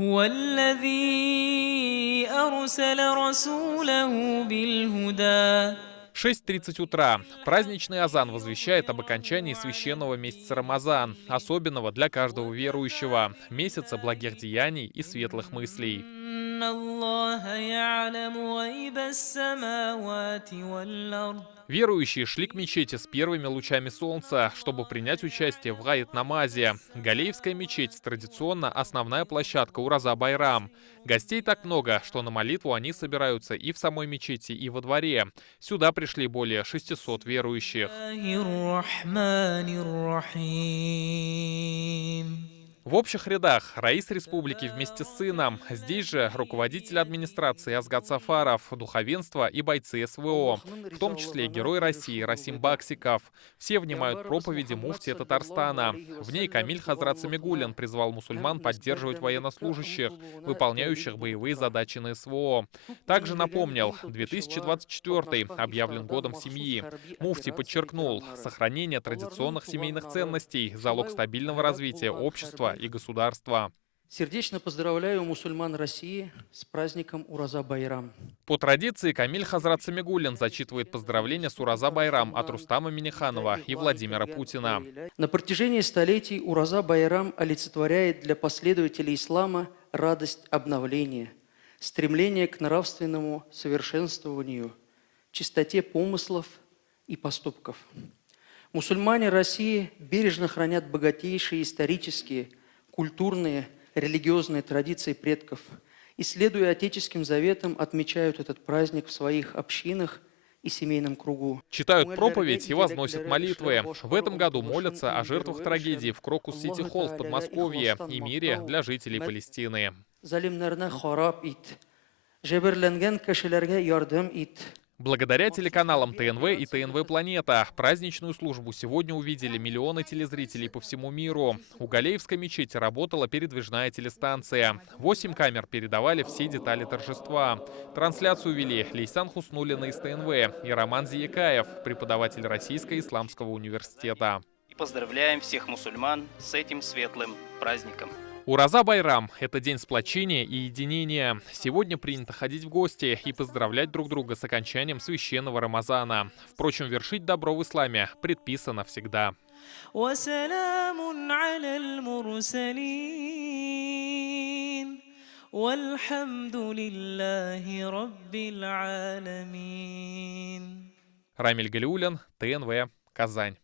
هو الذي أرسل رسوله بالهدى. 6:30 утра. Праздничный азан возвещает об окончании священного месяца Рамазан, особенного для каждого верующего, месяца благих деяний и светлых мыслей. إن الله يعلم غيب السماوات والأرض. Верующие шли к мечети с первыми лучами солнца, чтобы принять участие в гаит-намазе. Галеевская мечеть — традиционно основная площадка Ураза-Байрам. Гостей так много, что на молитву они собираются и в самой мечети, и во дворе. Сюда пришли более 600 верующих. الرحمن الرحيم. В общих рядах раис республики вместе с сыном. Здесь же руководитель администрации Азгат Сафаров, духовенство и бойцы СВО, в том числе Герой России Расим Баксиков. Все внимают проповеди муфтия Татарстана. В ней Камиль Хазрат Самигуллин призвал мусульман поддерживать военнослужащих, выполняющих боевые задачи на СВО. Также напомнил, 2024 объявлен годом семьи. Муфти подчеркнул, сохранение традиционных семейных ценностей — залог стабильного развития общества и государства. Сердечно поздравляю мусульман России с праздником Ураза-Байрам. По традиции Камиль Хазрат Самигуллин зачитывает поздравления с Ураза-Байрам от Рустама Минниханова и Владимира Путина. На протяжении столетий Ураза-Байрам олицетворяет для последователей ислама радость обновления, стремление к нравственному совершенствованию, чистоте помыслов и поступков. Мусульмане России бережно хранят богатейшие исторические, культурные, религиозные традиции предков и, следуя отеческим заветам, отмечают этот праздник в своих общинах и семейном кругу. Читают проповедь и возносят молитвы. В этом году молятся о жертвах трагедии в Крокус-Сити-Холл в Подмосковье и мире для жителей Палестины. Залимнарна харап ит, жеберләнгән кешеләргә ярдәм ит. Благодаря телеканалам ТНВ и ТНВ «Планета» праздничную службу сегодня увидели миллионы телезрителей по всему миру. У Галеевской мечети работала передвижная телестанция. 8 камер передавали все детали торжества. Трансляцию вели Лейсан Хуснуллина из ТНВ и Роман Зиякаев, преподаватель Российского исламского университета. Поздравляем всех мусульман с этим светлым праздником. Ураза-Байрам — это день сплочения и единения. Сегодня принято ходить в гости и поздравлять друг друга с окончанием священного Рамазана. Впрочем, вершить добро в исламе предписано всегда. وسلام على المرسلين والحمد لله رب العالمين. Рамиль Галиуллин, ТНВ, Казань.